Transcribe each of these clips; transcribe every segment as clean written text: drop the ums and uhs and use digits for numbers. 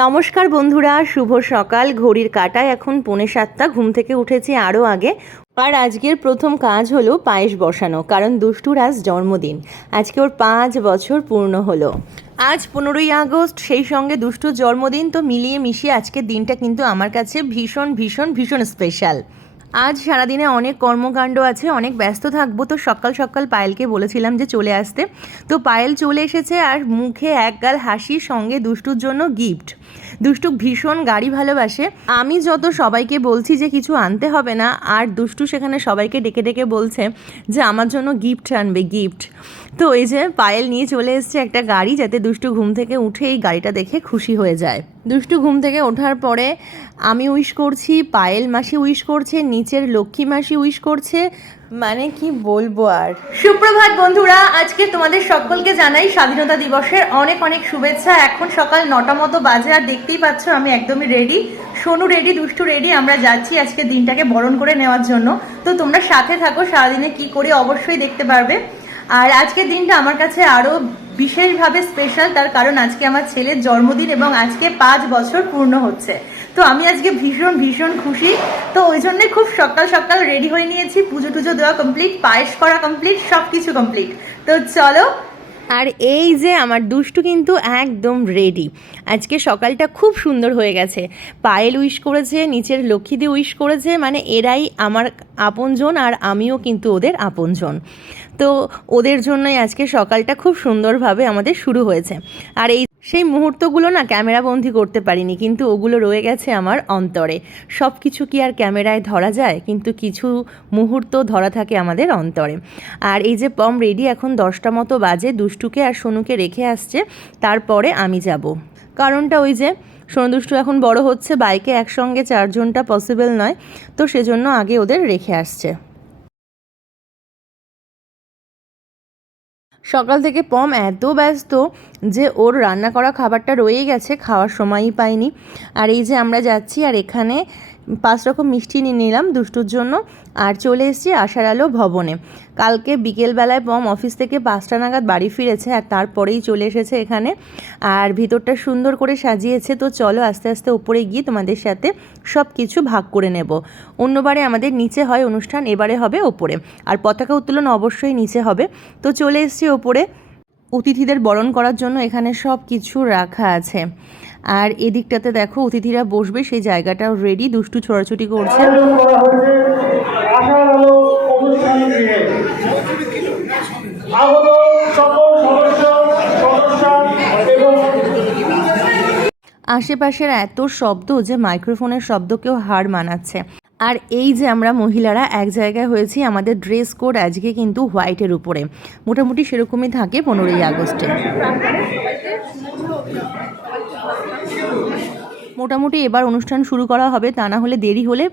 নমস্কার বন্ধুরা, শুভ সকাল। ঘড়ির কাঁটায় এখন 6:45। ঘুম থেকে উঠেছি আরও আগে। আর আজকের প্রথম কাজ হলো পায়েস বসানো, কারণ দুষ্টুর আজ জন্মদিন। আজকে ওর 5 বছর পূর্ণ হলো। আজ 15ই আগস্ট, সেই সঙ্গে দুষ্টুর জন্মদিন। তো মিলিয়ে মিশিয়ে আজকের দিনটা কিন্তু আমার কাছে ভীষণ ভীষণ ভীষণ স্পেশাল। আজ সারাদিনে অনেক কর্মকাণ্ড আছে, অনেক ব্যস্ত থাকবো। তো সকাল সকাল পায়েলকে বলেছিলাম যে চলে আসতে। তো পায়েল চলে এসেছে, আর মুখে একগাল হাসি, সঙ্গে দুষ্টুর জন্য গিফট। দুষ্টু ভীষণ গাড়ি ভালোবাসে। আমি যত সবাইকে বলছি যে কিছু আনতে হবে না, আর দুষ্টু সেখানে সবাইকে ডেকে ডেকে বলছে যে আমার জন্য গিফট আনবে, গিফট। তো এই যে পায়েল নিয়ে চলে এসছে একটা গাড়ি, যাতে দুষ্টু ঘুম থেকে উঠে এই গাড়িটা দেখে খুশি হয়ে যায়। দুষ্টু ঘুম থেকে ওঠার পরে আমি উইশ করছি, পায়েল মাসি উইশ করছে, নিচের লক্ষ্মী মাসি উইশ করছে। মানে কি বলবো আর। সুপ্রভাত বন্ধুরা, আজকে তোমাদের সকলকে জানাই স্বাধীনতা দিবসের অনেক অনেক শুভেচ্ছা। এখন সকাল 9টা মতো বাজে, আর দেখতেই পাচ্ছ আমি একদমই রেডি। সোনু রেডি, দুষ্টু রেডি। আমরা যাচ্ছি আজকে দিনটাকে বরণ করে নেওয়ার জন্য। তো তোমরা সাথে থাকো, সারাদিনে কি করি অবশ্যই দেখতে পারবে। আর আজকের দিনটা আমার কাছে আরও বিশেষভাবে স্পেশাল, তার কারণ আজকে আমার ছেলের জন্মদিন এবং আজকে 5 বছর পূর্ণ হচ্ছে। তো আমি আজকে ভীষণ ভীষণ খুশি। তো ওই জন্যে খুব সকাল সকাল রেডি হয়ে নিয়েছি। পুজো টুজো দেওয়া কমপ্লিট, পায়েস করা কমপ্লিট, সব কিছু কমপ্লিট। তো চলো। আর এই যে আমার দুষ্টু কিন্তু একদম রেডি। আজকে সকালটা খুব সুন্দর হয়ে গেছে। পায়েল উইশ করেছে, নিচের লক্ষ্মীদি উইশ করেছে, মানে এরাই আমার আপনজন, আর আমিও কিন্তু ওদের আপনজন। তো ওদের জন্যই আজকে সকালটা খুব সুন্দরভাবে আমাদের শুরু হয়েছে। আর সেই মুহূর্তগুলো না ক্যামেরা বন্দি করতে পারিনি, কিন্তু ওগুলো রয়ে গেছে আমার অন্তরে। সব কিছু কি আর ক্যামেরায় ধরা যায়, কিন্তু কিছু মুহূর্ত ধরা থাকে আমাদের অন্তরে। আর এই যে পম রেডি, এখন 10টা মতো বাজে। দুষ্টুকে আর সোনুকে রেখে আসছে, তারপরে আমি যাব। কারণটা ওই যে সোনু দুষ্টু এখন বড় হচ্ছে, বাইকে একসঙ্গে 4 জনটা পসিবল নয়, তো সেজন্য আগে ওদের রেখে আসছে। সকাল থেকে পম এত ব্যস্ত যে ওর রান্না করা খাবারটা রয়েই গেছে, খাওয়ার সময়ই পাইনি। আর এই যে আমরা যাচ্ছি, আর এখানে 5 রকম মিষ্টি নিয়ে নিলাম দুষ্টুর জন্য। আর চলে এসেছি আশার আলো ভবনে। কালকে বিকেলবেলায় পম অফিস থেকে 5টা নাগাদ বাড়ি ফিরেছে, আর তারপরেই চলে এসেছে এখানে। আর ভিতরটা সুন্দর করে সাজিয়েছে। তো চলো আস্তে আস্তে উপরে গিয়ে তোমাদের সাথে সব কিছু ভাগ করে নেব। অন্যবারে আমাদের নিচে হয় অনুষ্ঠান, এবারে হবে ওপরে। আর পতাকা উত্তোলন অবশ্যই নিচে হবে। তো চলে এসেছি ওপরে। অতিথিদের বরণ করার জন্য এখানে সব কিছু রাখা আছে। আর এদিকটাতে দেখো অতিথিরা বসবে, সেই জায়গাটাও রেডি। দুষ্টু ছোড়াছুটি করছে। আশেপাশের এত শব্দ যে মাইক্রোফোনের শব্দকেও হার মানাচ্ছে। আর এই যে আমরা মহিলারা এক জায়গায় হয়েছি, আমাদের ড্রেস কোড আজকে কিন্তু হোয়াইটের উপরে। মোটামুটি সেরকমই থাকে 15ই আগস্টে। মোটামুটি এবার অনুষ্ঠান শুরু করা হবে, তা না হলে দেরি হলে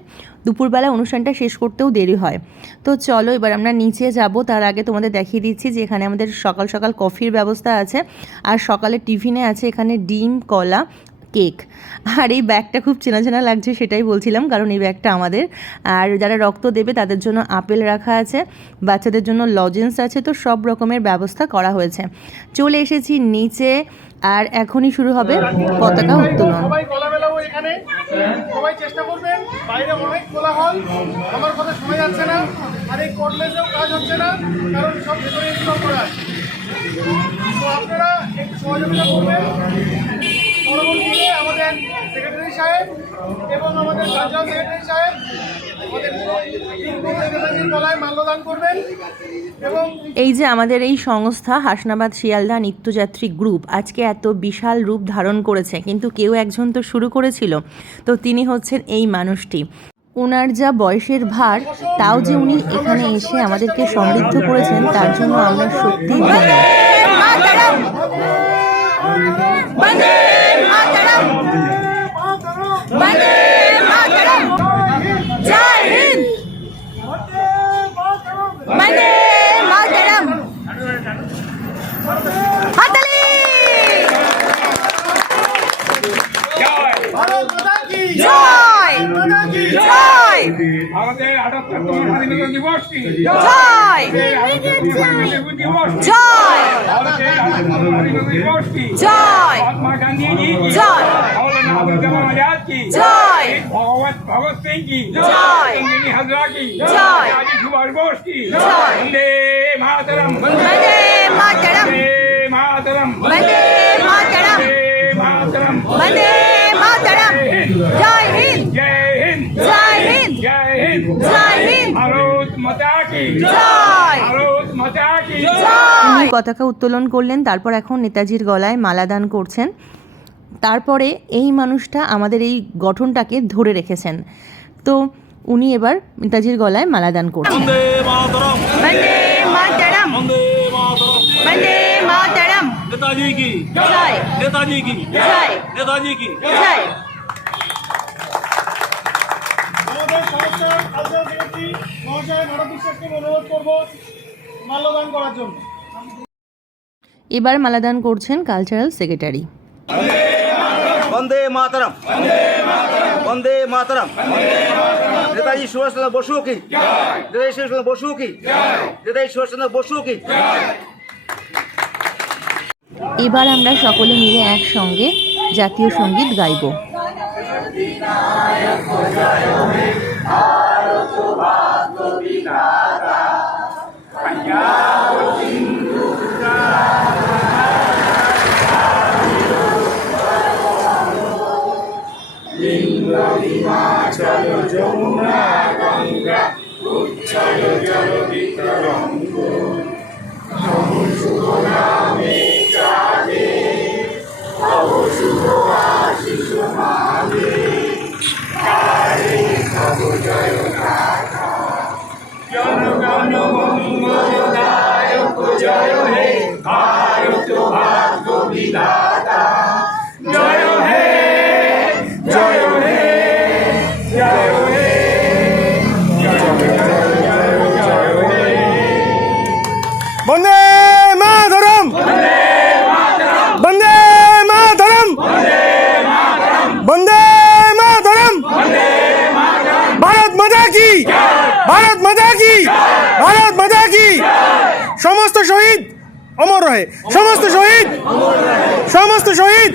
দুপুরবেলা অনুষ্ঠানটা শেষ করতেও দেরি হয়। তো চলো এবার আমরা নিচে যাব। তার আগে তোমাদের দেখিয়ে দিচ্ছি যে এখানে আমাদের সকাল সকাল কফির ব্যবস্থা আছে, আর সকালে টিফিনে আছে এখানে ডিম, কলা, কেক। আর এই ব্যাগটা খুব চেনা চেনা লাগছে, সেটাই বলছিলাম, কারণ এই ব্যাগটা আমাদের। আর যারা রক্ত দেবে তাদের জন্য আপেল রাখা আছে, বাচ্চাদের জন্য লজেন্স আছে। তো সব রকমের ব্যবস্থা করা হয়েছে। চলে এসেছি নিচে, আর এখনই শুরু হবে পতাকা উত্তোলন। সবাই চেষ্টা করবেন, বাইরে অনেক কোলাহল, আমার কথা শোনা যাচ্ছে না, আর এই কোর্টলেসেও কাজ হচ্ছে না, কারণ সব ভেতরে ইনস্টল করা আছে। তো আপনারা একটু সহযোগিতা করবেন। পরবর্তীতে আমাদের সেক্রেটারি সাহেব এবং আমাদের কালচারাল সেক্রেটারি সাহেব মাল্যদান করবেন। এবং এই যে আমাদের এই সংস্থা হাসনাবাদ শিয়ালদা নিত্যযাত্রী গ্রুপ আজকে এত বিশাল রূপ ধারণ করেছে, কিন্তু কেউ একজন তো শুরু করেছিল। তো তিনি হচ্ছেন এই মানুষটি। ওনার যা বয়সের ভার, তাও যে উনি এখানে এসে আমাদেরকে সমৃদ্ধ করেছেন, তার জন্য আমরা সত্যিই ধন্য। ভারতের 78তম স্বাধীনতা দিবস কি জয় জয় ভারতের 78তম স্বাধীনতা দিবস কি জয় মহাত্মা গান্ধী জয়। ভগৎ সিং কি জয়। রঞ্জিনী হাজরা কি জয়। নেতাজি সুভাষ বোস কি জয়। বন্দে মাতরম বন্দে মাতরম, বন্দে মাতরম বন্দে মাতরম, বন্দে মাতরম বন্দে মাতরম। জয় হিন্দ, জয় হিন্দ জয় হিন্দ, জয় হিন্দ জয় হিন্দ, ভারত মাতা কি জয়। ভারত মাতা কি উনি পতাকা উত্তোলন করলেন, তারপর এখন নেতাজির গলায় মালাদান করছেন। তারপরে এই মানুষটা আমাদের এই গঠনটাকে ধরে রেখেছেন, তো উনি এবার নেতাজির গলায় মালাদান করছেন। বন্দে মাতরম বন্দে মাতরম, বন্দে মাতরম বন্দে মাতরম। নেতাজি কি জয়, নেতাজি কি জয়, নেতাজি কি জয়। আমাদের সমস্ত কালচারাল সেক্রেটারি মহাশয় ভারত বিশ্বাসকে অনুরোধ করবো মাল্যদান করার জন্য। এবার মালাদান করছেন কালচারাল সেক্রেটারি। বন্দে মাতরম বন্দে মাতরম নেতাজি সুভাষচন্দ্র বসু কি নেতাজি সুভাষচন্দ্র বসু কি নেতাজি সুভাষচন্দ্র বসু কি। এবার আমরা সকলে মিলে একসঙ্গে জাতীয় সঙ্গীত গাইব। বন্দে মাতরম বন্দে মাতরম বন্দে মাতরম ভারত মাতা কি ভারত মাতা কি ভারত মাতা কি। সমস্ত শহীদ অমর রহে, সমস্ত শহীদ, সমস্ত শহীদ।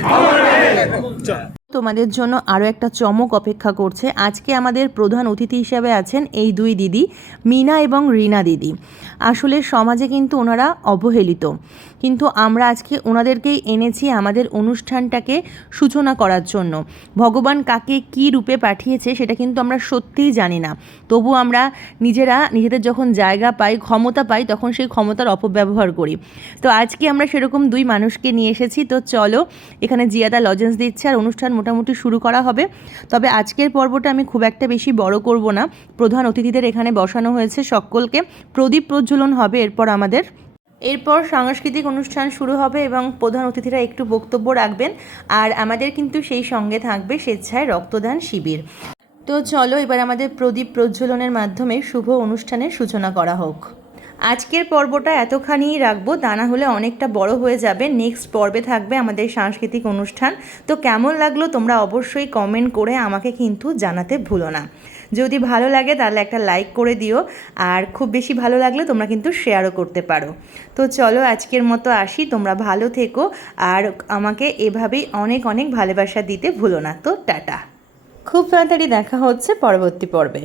তোমাদের জন্য আরও একটা চমক অপেক্ষা করছে। আজকে আমাদের প্রধান অতিথি হিসাবে আছেন এই দুই দিদি, মিনা এবং রিনা দিদি। আসলে সমাজে কিন্তু ওনারা অবহেলিত, কিন্তু আমরা আজকে ওনাদেরকেই এনেছি আমাদের অনুষ্ঠানটাকে সূচনা করার জন্য। ভগবান কাকে কী রূপে পাঠিয়েছে সেটা কিন্তু আমরা সত্যিই জানি না, তবু আমরা নিজেদের যখন জায়গা পাই, ক্ষমতা পাই, তখন সেই ক্ষমতার অপব্যবহার করি। তো আজকে আমরা সেরকম দুই মানুষকে নিয়ে এসেছি। তো চলো, এখানে জিয়াদা লজেন্স দিচ্ছে আর অনুষ্ঠান মোটামুটি শুরু করা হবে। তবে আজকের পর্বটা আমি খুব একটা বেশি বড় করব না। প্রধান অতিথিদের এখানে বসানো হয়েছে, সকলকে প্রদীপ প্রজ্বলন হবে এরপর সাংস্কৃতিক অনুষ্ঠান শুরু হবে এবং প্রধান অতিথিরা একটু বক্তব্য রাখবেন। আর আমাদের কিন্তু সেই সঙ্গে থাকবে স্বেচ্ছায় রক্তদান শিবির। তো চলো, এবার আমাদের প্রদীপ প্রজ্বলনের মাধ্যমে শুভ অনুষ্ঠানের সূচনা করা হোক। আজকের পর্বটা এতখানিই রাখবো, তা না হলে অনেকটা বড় হয়ে যাবে। নেক্সট পর্বে থাকবে আমাদের সাংস্কৃতিক অনুষ্ঠান। তো কেমন লাগলো তোমরা অবশ্যই কমেন্ট করে আমাকে কিন্তু জানাতে ভুলো না। যদি ভালো লাগে তাহলে একটা লাইক করে দিও, আর খুব বেশি ভালো লাগলে তোমরা কিন্তু শেয়ারও করতে পারো। তো চলো, আজকের মতো আসি। তোমরা ভালো থেকো আর আমাকে এভাবেই অনেক অনেক ভালোবাসা দিতে ভুলো না। তো টাটা, খুব তাড়াতাড়ি দেখা হচ্ছে পরবর্তী পর্বে।